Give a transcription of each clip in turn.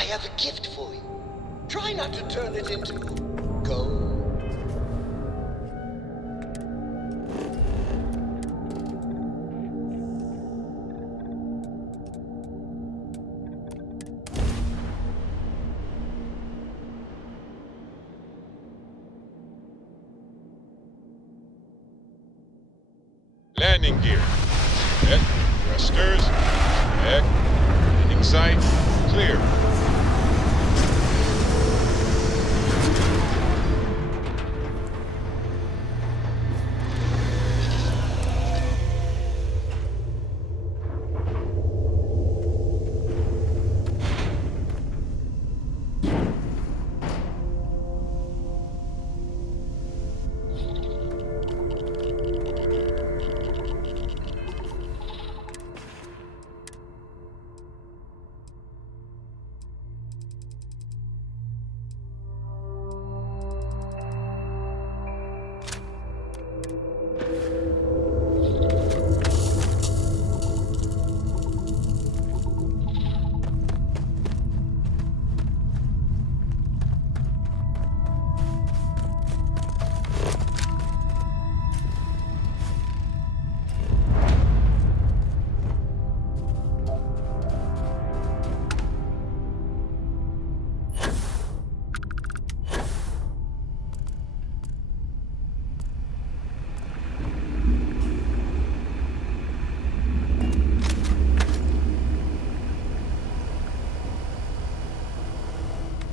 I have a gift for you. Try not to turn it into gold. Landing gear. Check. Thrusters. Check. Landing site. Clear.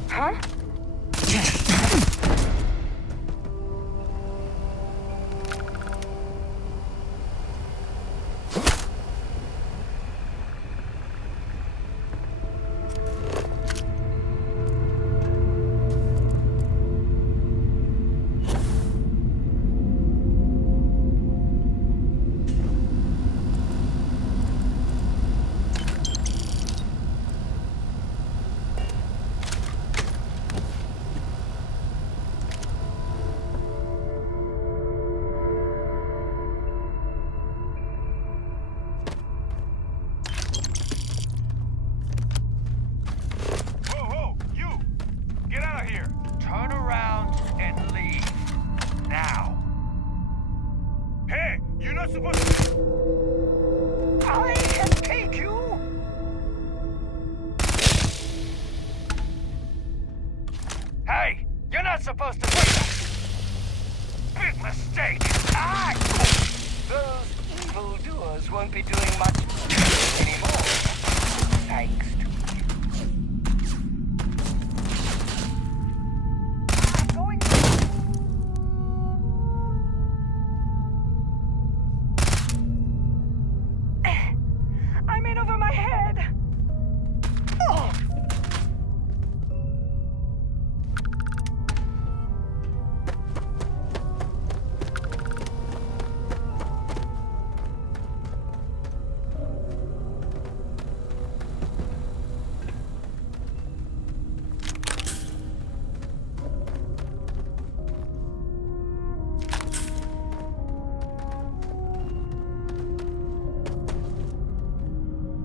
Huh? Turn around and leave. Now. Hey, you're not supposed to... I can take you! Hey, you're not supposed to do that! Big mistake! Ah! Those evildoers won't be doing much anymore. Thanks to you. I'm in over my head. Oh.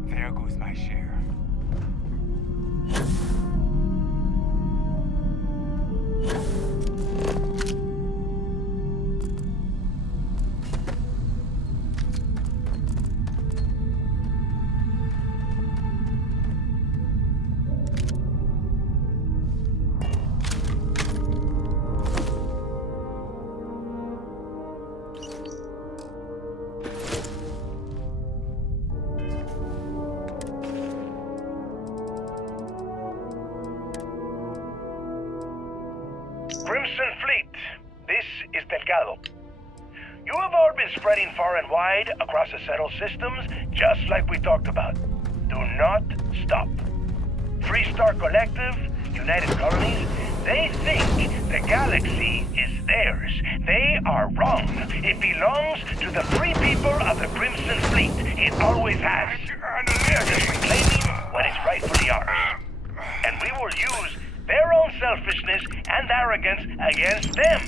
There goes my share. Crimson Fleet, this is Delgado. You have all been spreading far and wide across the settled systems, just like we talked about. Do not stop. Freestar Collective, United Colonies, they think the galaxy is theirs. They are wrong. It belongs to the free people of the Crimson Fleet. It always has. We are just reclaiming what is rightfully ours. And we will use their own selfishness and arrogance against them.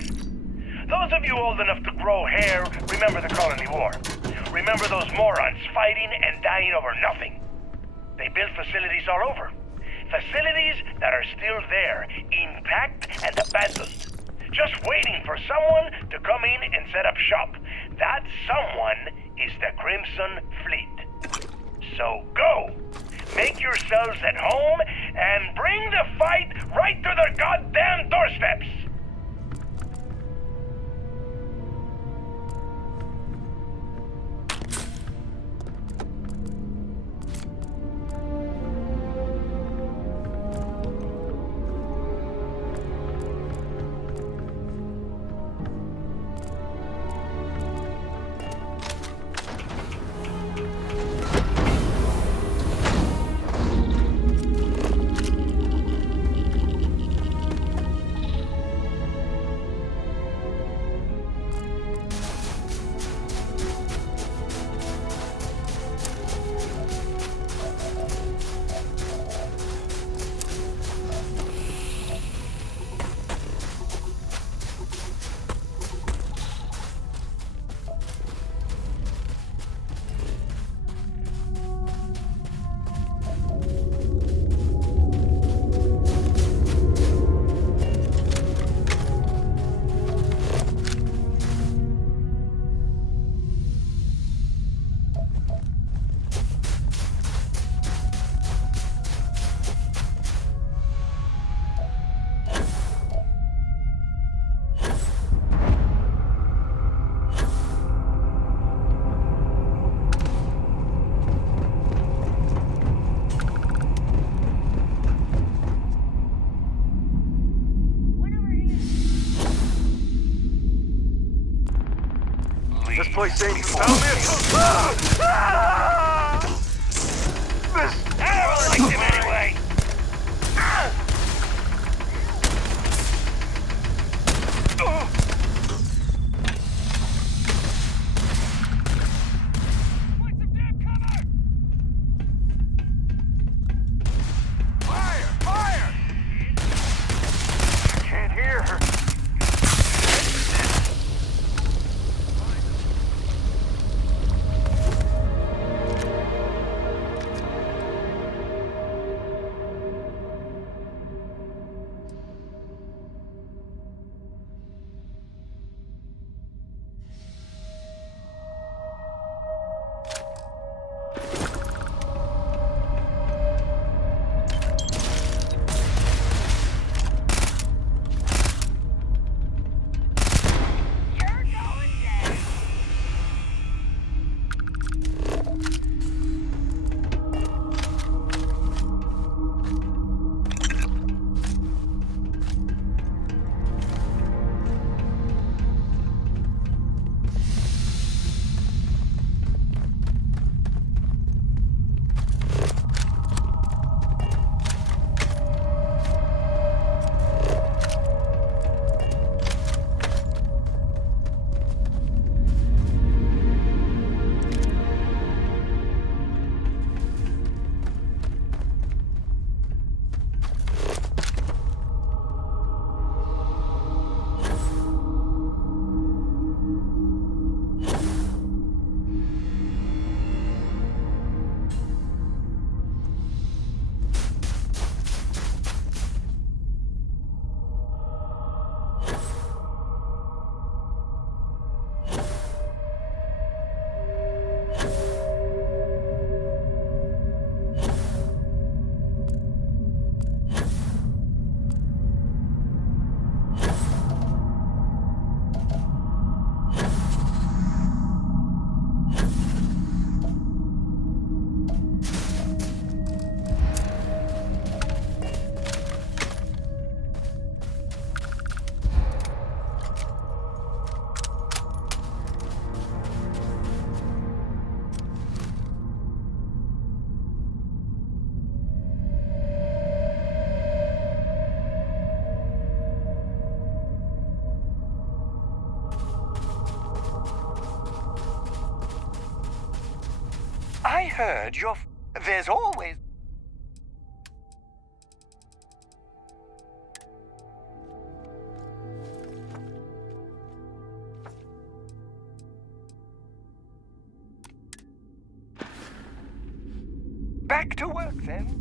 Those of you old enough to grow hair, remember the Colony War. Remember those morons fighting and dying over nothing. They built facilities all over. facilities that are still there, intact and abandoned. Just waiting for someone to come in and set up shop. That someone is the Crimson Fleet. So go! Make yourselves at home and bring the fight right to their goddamn doorsteps! This place ain't found me. I don't like him anyway. Find some damn cover! Fire! Fire! I can't hear her. I heard you're... There's always... Back to work, then.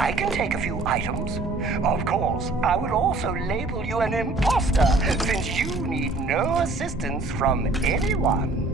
I can take a few items. Of course, I would also label you an imposter, since you need no assistance from anyone.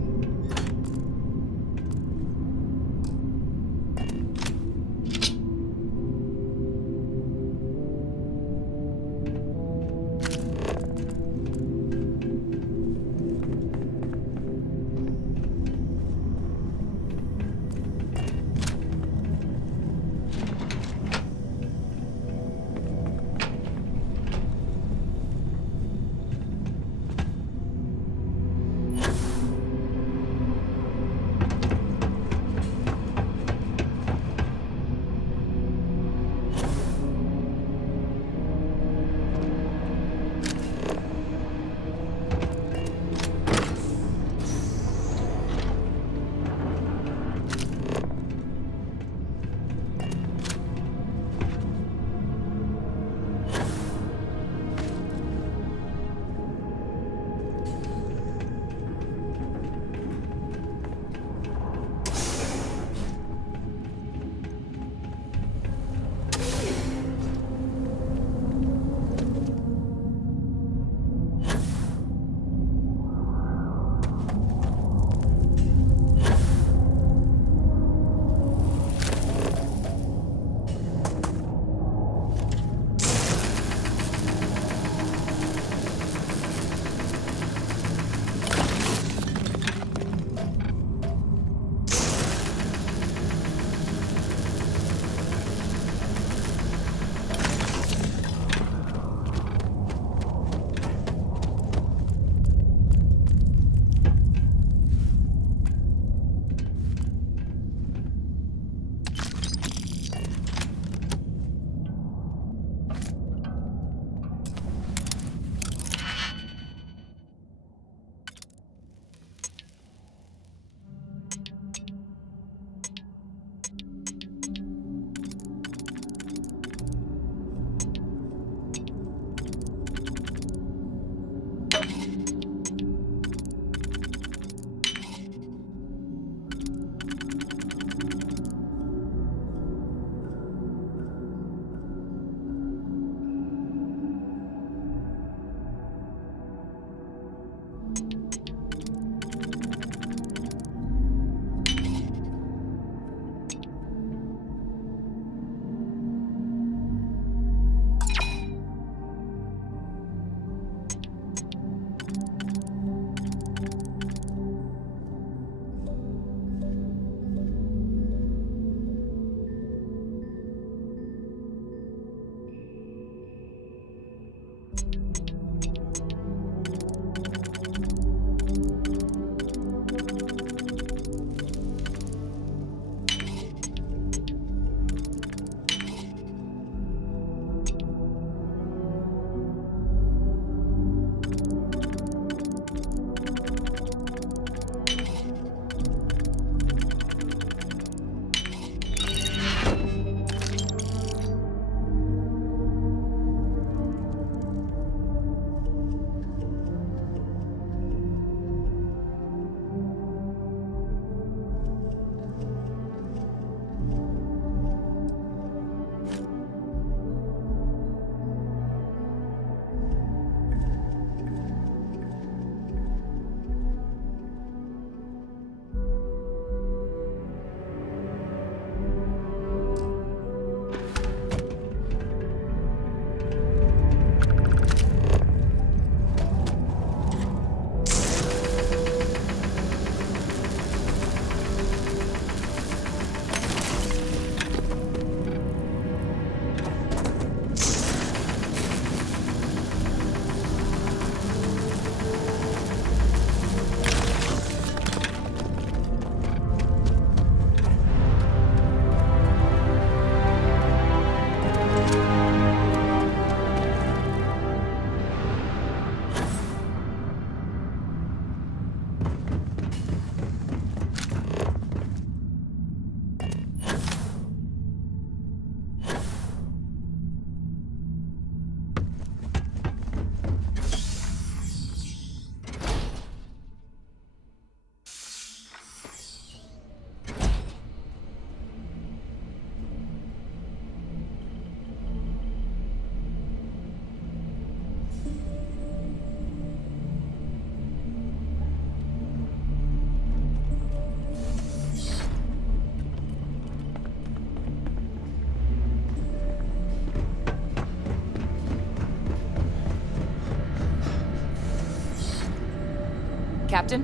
Captain,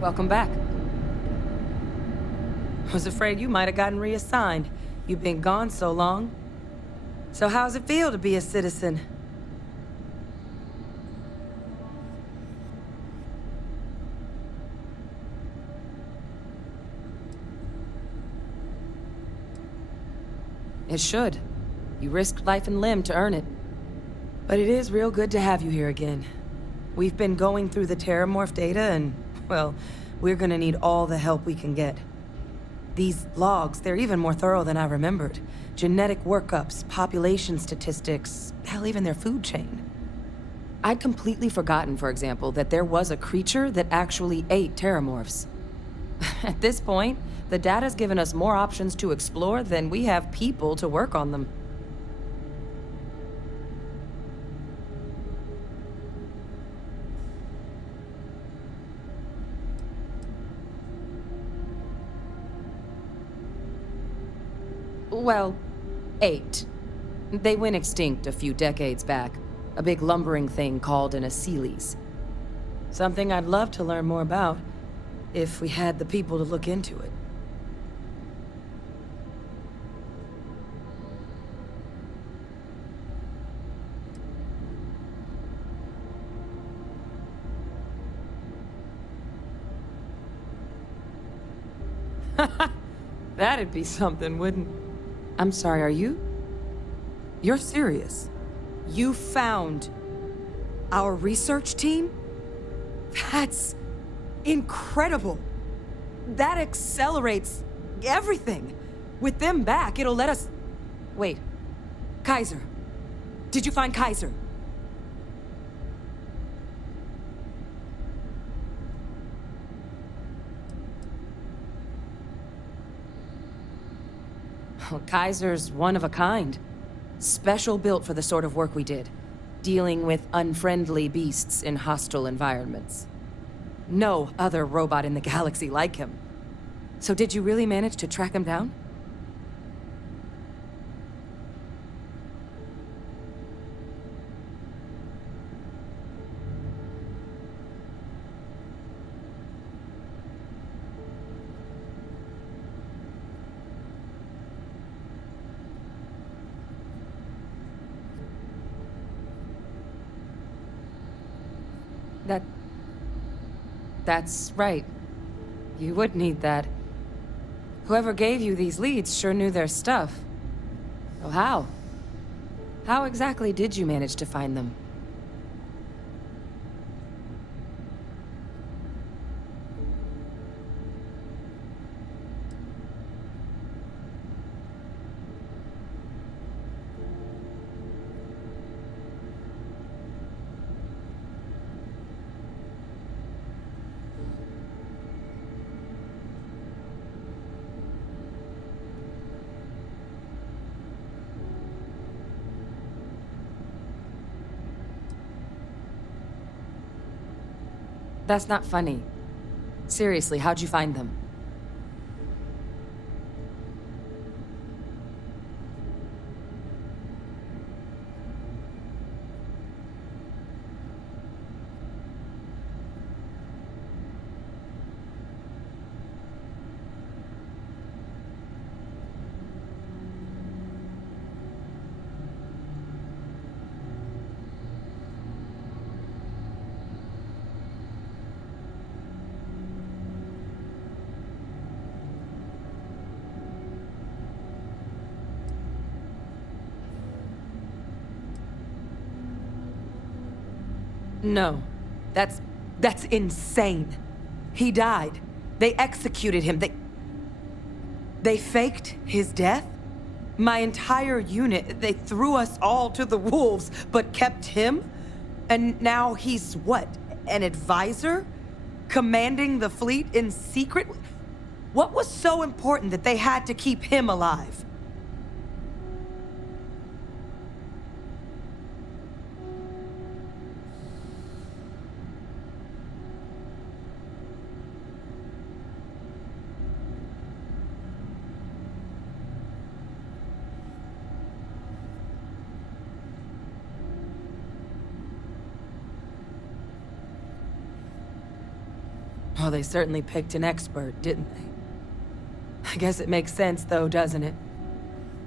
welcome back. Was afraid you might have gotten reassigned. You've been gone so long. So how's it feel to be a citizen? It should. You risked life and limb to earn it. But it is real good to have you here again. We've been going through the Terramorph data and, well, we're gonna need all the help we can get. These logs, they're even more thorough than I remembered. Genetic workups, population statistics, hell, even their food chain. I'd completely forgotten, for example, that there was a creature that actually ate Terramorphs. At this point, the data's given us more options to explore than we have people to work on them. Well, 8. They went extinct a few decades back. A big lumbering thing called an Achilles. Something I'd love to learn more about, if we had the people to look into it. That'd be something, wouldn't... I'm sorry, are you? You're serious? You found our research team? That's incredible. That accelerates everything. With them back, it'll let us... Wait. Kaiser. Did you find Kaiser? Well, Kaiser's one of a kind. Special built for the sort of work we did. Dealing with unfriendly beasts in hostile environments. No other robot in the galaxy like him. So did you really manage to track him down? That's right. You would need that. Whoever gave you these leads sure knew their stuff. So how? How exactly did you manage to find them? That's not funny. Seriously, how'd you find them? No. That's insane. He died. They executed him. They faked his death? My entire unit, they threw us all to the wolves, but kept him? And now he's what? An advisor? Commanding the fleet in secret? What was so important that they had to keep him alive? Well, they certainly picked an expert, didn't they? I guess it makes sense, though, doesn't it?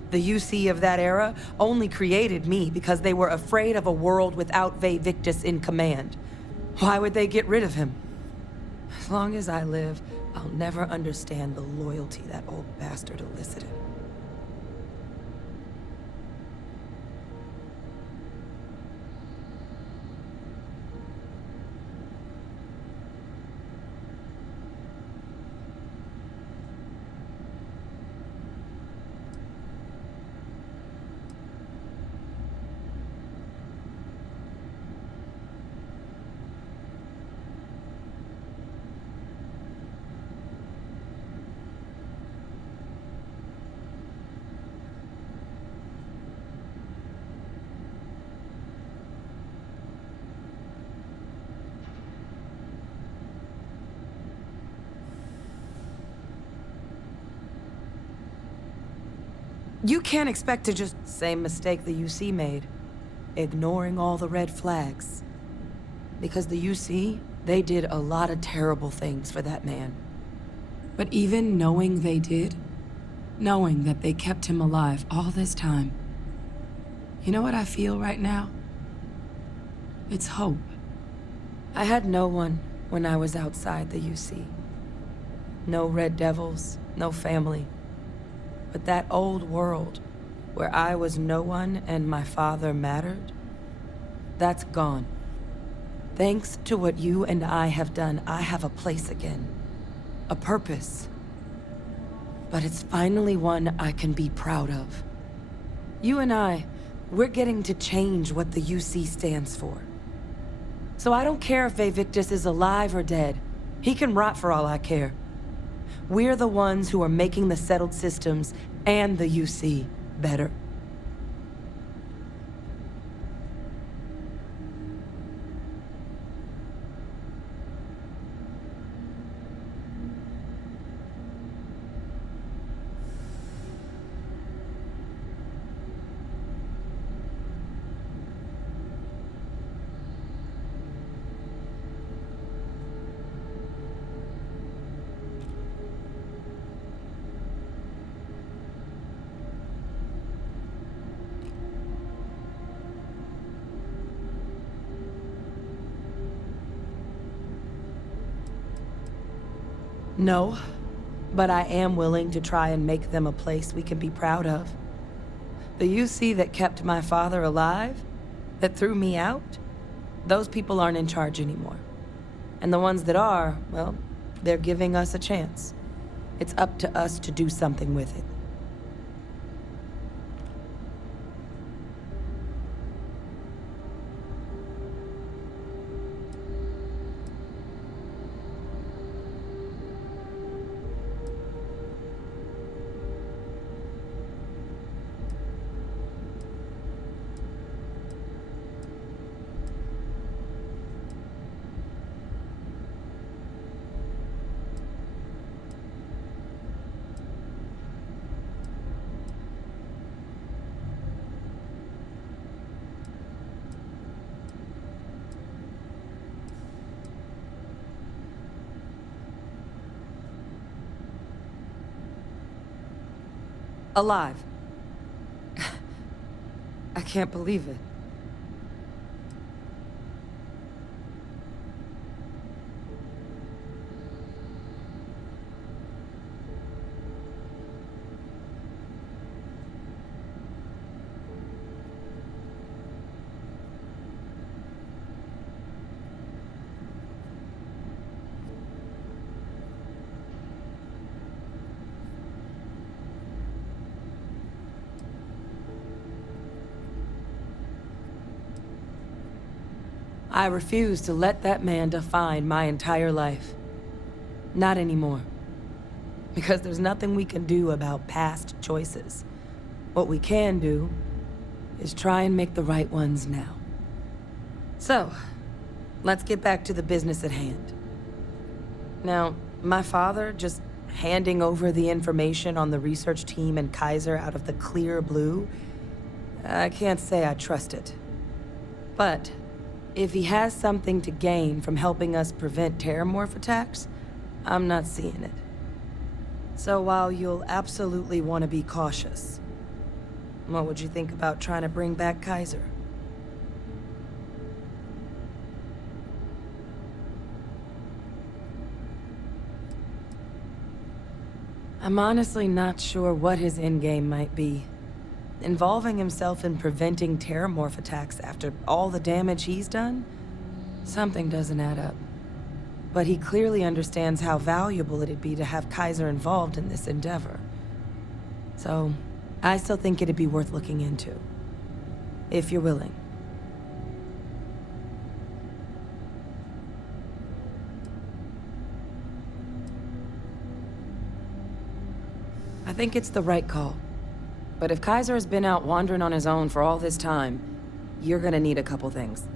The UC of that era only created me because they were afraid of a world without Vae Victis in command. Why would they get rid of him? As long as I live, I'll never understand the loyalty that old bastard elicited. You can't expect to just... Same mistake the UC made. Ignoring all the red flags. Because the UC, they did a lot of terrible things for that man. But even knowing they did, knowing that they kept him alive all this time, you know what I feel right now? It's hope. I had no one when I was outside the UC. No Red Devils, no family. But that old world, where I was no one and my father mattered, that's gone. Thanks to what you and I have done, I have a place again. A purpose. But it's finally one I can be proud of. You and I, we're getting to change what the UC stands for. So I don't care if Vae Victis is alive or dead. He can rot for all I care. We're the ones who are making the settled systems and the UC better. No, but I am willing to try and make them a place we can be proud of. The UC that kept my father alive, that threw me out, those people aren't in charge anymore. And the ones that are, well, they're giving us a chance. It's up to us to do something with it. Alive. I can't believe it. I refuse to let that man define my entire life. Not anymore. Because there's nothing we can do about past choices. What we can do is try and make the right ones now. So, let's get back to the business at hand. Now, my father just handing over the information on the research team and Kaiser out of the clear blue, I can't say I trust it. But if he has something to gain from helping us prevent terramorph attacks, I'm not seeing it. So while you'll absolutely want to be cautious, what would you think about trying to bring back Kaiser? I'm honestly not sure what his endgame might be. Involving himself in preventing terramorph attacks after all the damage he's done? Something doesn't add up. But he clearly understands how valuable it'd be to have Kaiser involved in this endeavor. So, I still think it'd be worth looking into. If you're willing. I think it's the right call. But if Kaiser has been out wandering on his own for all this time, you're gonna need a couple things.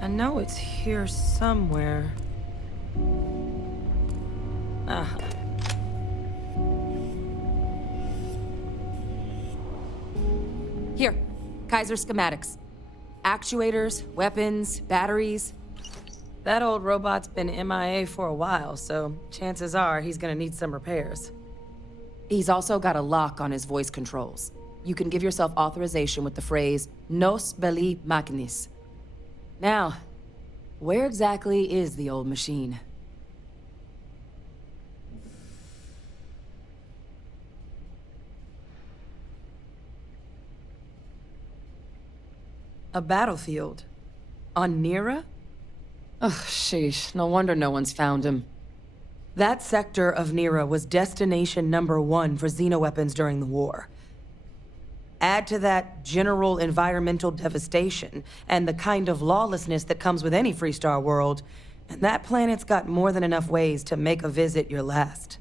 I know it's here somewhere. Uh-huh. Here, Kaiser schematics. Actuators, weapons, batteries. That old robot's been MIA for a while, so chances are he's gonna need some repairs. He's also got a lock on his voice controls. You can give yourself authorization with the phrase, Nos belli machinis. Now, where exactly is the old machine? A battlefield? On Nira? Ugh, sheesh. No wonder no one's found him. That sector of Nira was destination #1 for xenoweapons during the war. Add to that general environmental devastation and the kind of lawlessness that comes with any Freestar world, and that planet's got more than enough ways to make a visit your last.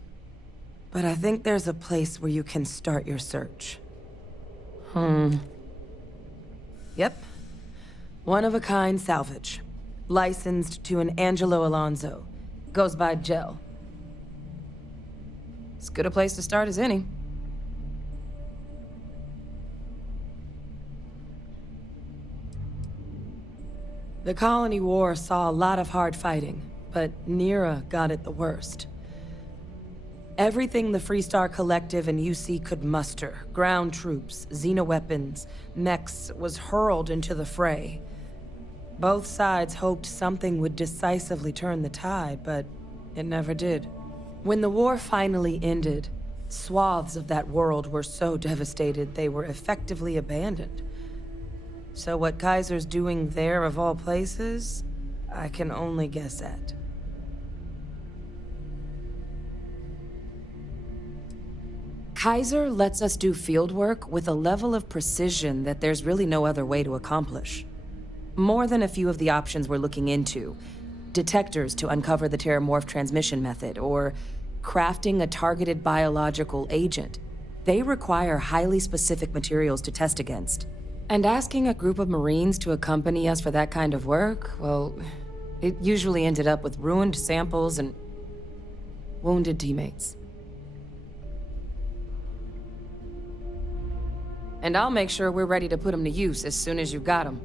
But I think there's a place where you can start your search. Yep. One-of-a-kind salvage. Licensed to an Angelo Alonso. Goes by Gel. As good a place to start as any. The Colony War saw a lot of hard fighting, but Nira got it the worst. Everything the Freestar Collective and UC could muster, ground troops, xenoweapons, mechs, was hurled into the fray. Both sides hoped something would decisively turn the tide, but it never did. When the war finally ended, swaths of that world were so devastated they were effectively abandoned. So what Kaiser's doing there of all places, I can only guess at. Kaiser lets us do field work with a level of precision that there's really no other way to accomplish. More than a few of the options we're looking into. Detectors to uncover the terramorph transmission method, or crafting a targeted biological agent. They require highly specific materials to test against. And asking a group of Marines to accompany us for that kind of work, well, it usually ended up with ruined samples and wounded teammates. And I'll make sure we're ready to put them to use as soon as you've got them.